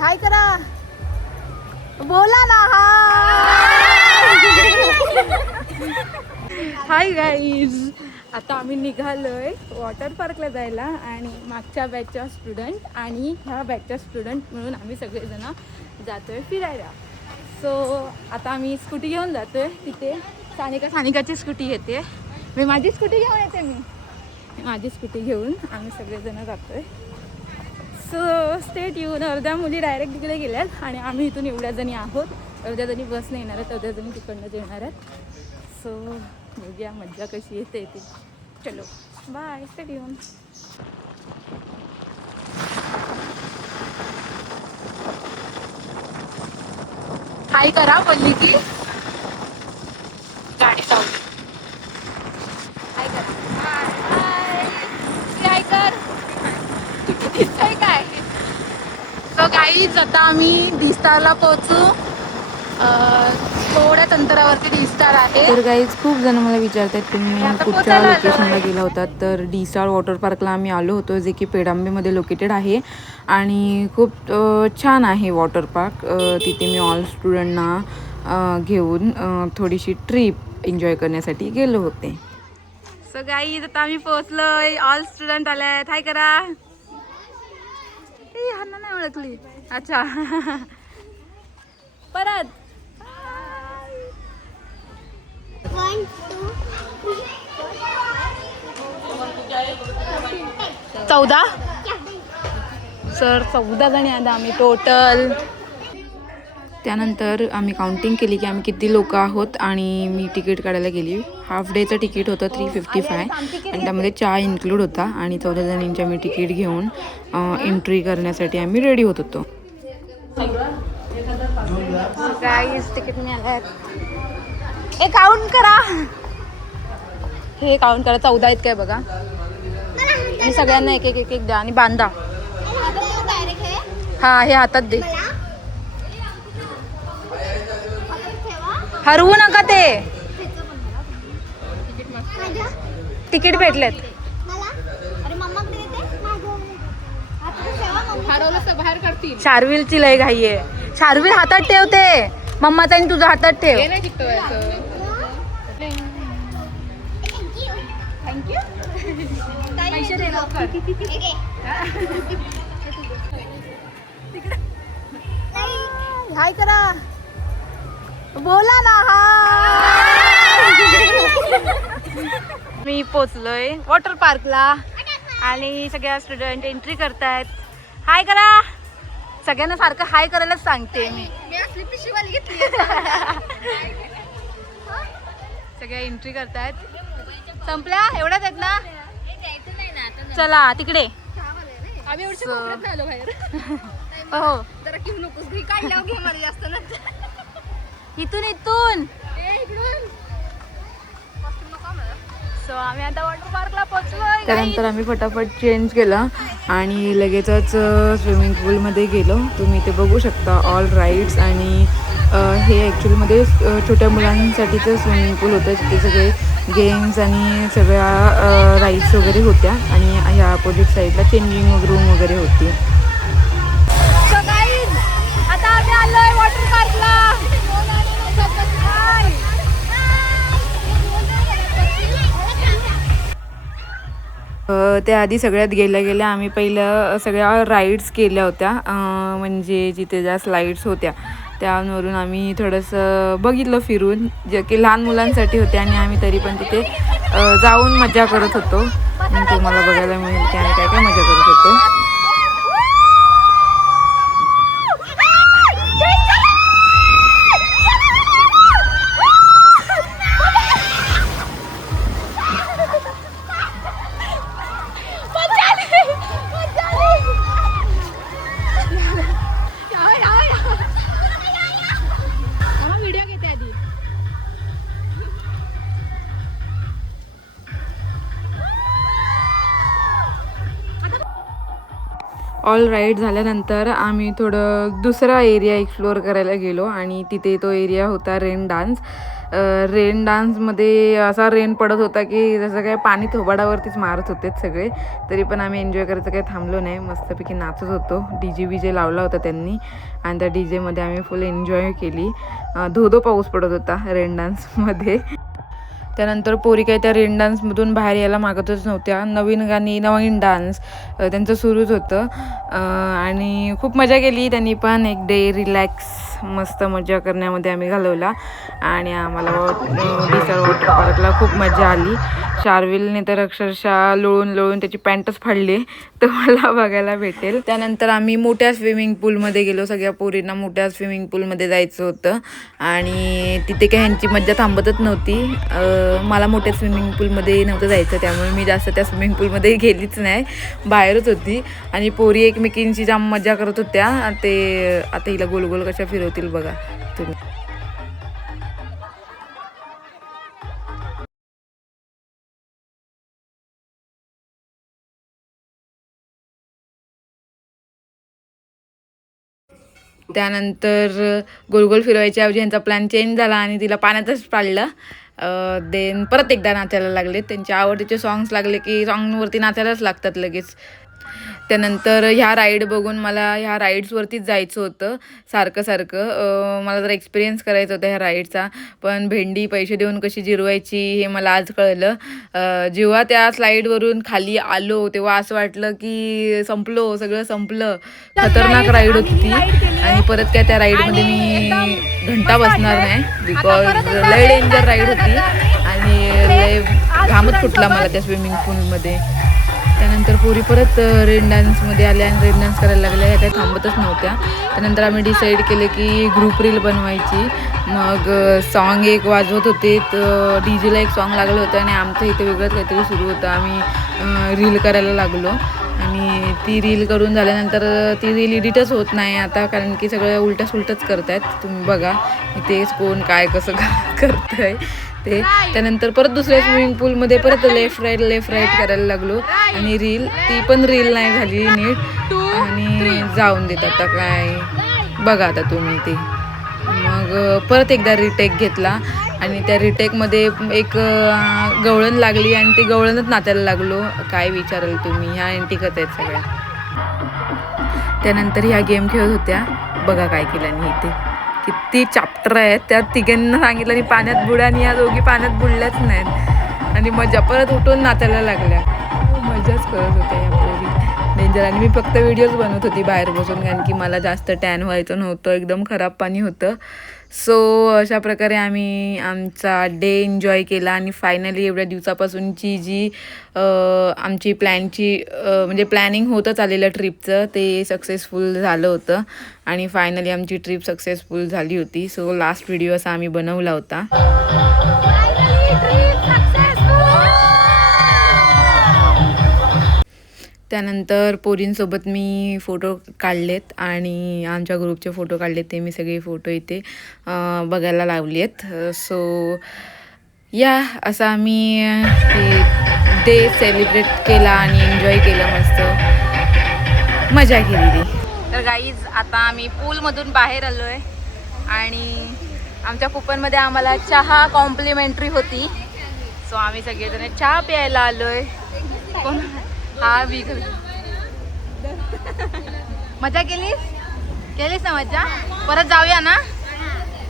हाय करा, बोला ना हाय. हाय गाईज, आता आम्ही निघालोय वॉटर पार्कला जायला आणि मागच्या बॅचच्या स्टुडंट आणि ह्या बॅचच्या स्टुडंट मिळून आम्ही सगळेजण जातोय फिरायला. सो आता आम्ही स्कूटी घेऊन जातोय. तिथे सानिकाची स्कूटी येते, मी माझी स्कूटी घेऊन येते. माझी स्कूटी घेऊन आम्ही सगळेजण जातोय. सो स्टेट येऊन अर्ध्या मुली डायरेक्ट तिकडे गेल्यात आणि आम्ही इथून एवढ्या जणी आहोत. अर्ध्या जणी बसने येणार आहेत, अर्ध्या जणी तिकडनं येणार आहेत. सो बघूया मज्जा कशी येते ती. चलो बाय, स्टेट येऊन. हाय करा बोलली की गाडी चालू. हाय करा, हाय कर. दिसतंय काय? सो गाईज आता आम्ही डी-स्टारला पोहोचू. थोड्याच अंतरावरती डी-स्टार आहे. तर गाईज खूप जण मला विचारतात तुम्ही कुठच्या लोकेशनला गेला होतात. तर डी-स्टार वॉटर पार्कला आम्ही आलो होतो, जे की पेडांबेमध्ये लोकेटेड आहे आणि खूप छान आहे वॉटर पार्क. तिथे मी ऑल स्टुडंटना घेऊन थोडीशी ट्रिप एन्जॉय करण्यासाठी गेलो होते. सो गाईज आता आम्ही पोहोचलोय, ऑल स्टुडंट आले आहेत. हाय करा. हाना नाही ओळखली. अच्छा परत 1 2 14. सर 14 जणी आता आम्ही टोटल. त्यानंतर आम्ही काउंटिंग केली की आम्ही किती लोक आहोत आणि मी तिकीट काढायला गेली. हाफ डेचं तिकीट होतं 355 आणि त्यामध्ये चहा इन्क्लूड होता आणि 14 जणींची आम्ही तिकीट घेऊन एंट्री करण्यासाठी आम्ही रेडी होत होतो. गाईज तिकीट मिळालं. हे काउंट करा, हे काउंट करा. 14 आहेत काय बघा आणि सगळ्यांना एक एक एक एक द्या आणि बांधा. डायरेक्ट है हा हे हातात दे, ठेवा. हरवू नका ते. माझ्या तिकीट भेटलेत. मला अरे मम्मा कडे येते. माझं आता ठेवा. मम्मा हरवलं तर बाहेर काढतील. शार्विलची लय घाई आहे. शार्विल हातात ठेवते, मम्माचा आणि तुझा हातात ठेव. हे नाही चिकटवायचं. थँक्यू. पैसे दे लवकर. हाय करा, बोला ना हाय. मी पोचलोय वॉटर पार्कला आणि सगळ्या स्टुडंट एंट्री करतायत. हाय करा, सगळ्यांना सारखं हाय करायलाच सांगते मी. मी असली पिशवीवाली घेतली. सगळ्या एंट्री करतायत. संपल्या एवढ्याच आहेत ना? चला तिकडे. आम्ही एवढ्या कोपऱ्यात आलो बाहेर. हो जरा घेऊ नकोस घरी काढल्यावर घे मला जास्त ना. इथून इथून. इकडून सो आम्ही आता वॉटर पार्कला पोहोचलोय. त्यानंतर आम्ही फटाफट चेंज केलं आणि लगेचच स्विमिंग पूलमध्ये गेलो. तुम्ही ते बघू शकता ऑल राईड्स आणि हे ॲक्च्युलीमध्ये छोट्या मुलांसाठीचं स्विमिंग पूल होतं. तिथे सगळे गेम्स आणि सगळ्या राईड्स वगैरे होत्या आणि ह्या अपोजिट साईडला चेंजिंग रूम वगैरे होती. So guys, आता आम्ही आलोय वॉटर पार्कला. त्याआधी सगळ्यात गेल्या आम्ही पहिलं सगळ्या राईड्स केल्या होत्या. म्हणजे जिथे ज्या स्लाईड्स होत्या त्यावरून आम्ही थोडंसं बघितलं फिरून, जे की लहान मुलांसाठी होते आणि आम्ही तरी पण तिथे जाऊन मजा करत होतो. तुम्हाला बघायला मिळेल की आम्ही काय काय मजा करत होतो. व्हिडिओ घेते आधी. आता ऑल राईड झाल्यानंतर आम्ही थोडं दुसरा एरिया एक्सप्लोअर करायला गेलो आणि तिथे तो एरिया होता रेन डान्स. रेन डान्समध्ये असा रेन पडत होता की जसं काय पाणी थोबाडावरतीच मारत होते सगळे. तरी पण आम्ही एन्जॉय करायचं काही थांबलो नाही, मस्तपैकी नाचत होतो. DJ लावला होता त्यांनी आणि त्या DJमध्ये आम्ही फुल एन्जॉय केली. धोधो पाऊस पडत होता रेन डान्समध्ये. त्यानंतर पोरी काही त्या रेन डान्समधून बाहेर यायला मागतच नव्हत्या. नवीन गाणी, नवीन डान्स त्यांचं सुरूच होतं आणि खूप मजा केली त्यांनी पण. एक डे रिलॅक्स मस्त मजा करण्यामध्ये आम्ही घालवला आणि आम्हाला डिसर वॉटर पार्कला खूप मजा आली. शार्विलने तर अक्षरशः लोळून त्याची पॅन्टच फाडली, तर मला बघायला भेटेल. त्यानंतर आम्ही मोठ्या स्विमिंग पूलमध्ये गेलो. सगळ्या पोरींना मोठ्या स्विमिंग पूलमध्ये जायचं होतं आणि तिथे काही ह्यांची मज्जा थांबतच नव्हती. मला मोठ्या स्विमिंग पूलमध्ये नव्हतं जायचं, त्यामुळे मी जास्त त्या स्विमिंग पूलमध्ये गेलीच नाही, बाहेरच होती. आणि पोरी एकमेकींची जाम मजा करत होत्या. ते आता हिला गोल गोल कशा फिरवतील बघा तुम्ही. त्यानंतर गोलगोल फिरवायच्या ऐवजी यांचा प्लॅन चेंज झाला आणि तिला पाण्यातच पाडलं. देन परत एकदा नाचायला लागले. त्यांचे आवडीचे सॉंग्स लागले की सॉंगवरती नाचायलाच लागतात लगेच. त्यानंतर ह्या राईड बघून मला ह्या राईड्सवरतीच जायचं होतं सारखं. मला जरा एक्सपिरियन्स करायचा होता ह्या राईडचा. पण भेंडी पैसे देऊन कशी जिरवायची हे मला आज कळलं. जेव्हा त्या स्लाईडवरून खाली आलो तेव्हा असं वाटलं की सगळं संपलं. खतरनाक राईड होती ती आणि परत काय त्या राईडमध्ये मी घंटा बसणार नाही, बिकॉज लय डेंजर राईड होती आणि लय घामच फुटला मला त्या स्विमिंग पूलमध्ये. त्यानंतर पोरी परत रेन डान्समध्ये आल्या आणि रेन डान्स करायला लागल्या. ह्या काही थांबतच नव्हत्या. त्यानंतर आम्ही डिसाईड केलं की ग्रुप रील बनवायची. मग सॉन्ग एक वाजवत होते, तर DJला एक सॉन्ग लागलं होतं आणि आमचं इथे वेगळंच काहीतरी सुरू होतं. आम्ही रील करायला लागलो आणि ती रील करून झाल्यानंतर ती रील एडिटच होत नाही आता, कारण की सगळं उलटच करतायत. तुम्ही बघा इथेच कोण काय कसं करत आहे ते. त्यानंतर परत दुसऱ्या स्विमिंग पूलमध्ये परत लेफ्ट राईट करायला लागलो आणि ती पण रील नाही झाली नीट आणि जाऊन देत. आता काय बघा आता तुम्ही ते. मग परत एकदा रिटेक घेतला आणि त्या रिटेकमध्ये एक गवळण लागली आणि ते गवळणच नाचायला लागलो. काय विचाराल तुम्ही, ह्या अँटिकच आहेत सगळ्या. त्यानंतर ह्या गेम खेळत होत्या. बघा काय केलं आणि इथे किती चॅप्टर आहेत. त्या तिघांना सांगितलं आणि पाण्यात बुडा आणि या दोघी पाण्यात बुडल्याच नाहीत आणि मजा परत उठून नाचायला लागल्या. मजाच करत होत्या या पोरी डेंजर. आणि मी फक्त व्हिडिओज बनवत होती बाहेर बसून, कारण की मला जास्त टॅन व्हायचं नव्हतं, एकदम खराब पाणी होतं. सो अशा प्रकारे आम्ही आमचा डे एन्जॉय केला आणि फायनली एवढ्या दिवसापासूनची जी आमची म्हणजे प्लॅनिंग होतं चाललेलं ट्रिपचं ते सक्सेसफुल झालं होतं आणि फायनली आमची ट्रिप सक्सेसफुल झाली होती. सो लास्ट व्हिडिओ असा आम्ही बनवला होता. त्यानंतर पोरींसोबत मी फोटो काढलेत आणि आमच्या ग्रुपचे फोटो काढलेत. ते मी सगळे फोटो इथे बघायला लावले आहेत. सो या असं आम्ही हे डे सेलिब्रेट केला आणि एन्जॉय केलं, मस्त मजा केली. तर गाईज आता आम्ही पूलमधून बाहेर आलो आहे आणि आमच्या कुपनमध्ये आम्हाला चहा कॉम्प्लिमेंटरी होती. सो आम्ही सगळेजण चहा प्यायला आलो आहे. कोण हा मजा केलीस ना मजा. परत जाऊया ना.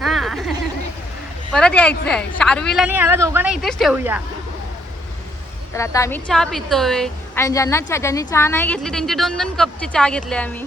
हां परत यायचं आहे. शार्विल आणि याला दोघांना इथेच ठेवूया. तर आता आम्ही चहा पितोय आणि ज्यांनी चहा नाही घेतली त्यांचे 2-2 कपचे चहा घेतले आम्ही.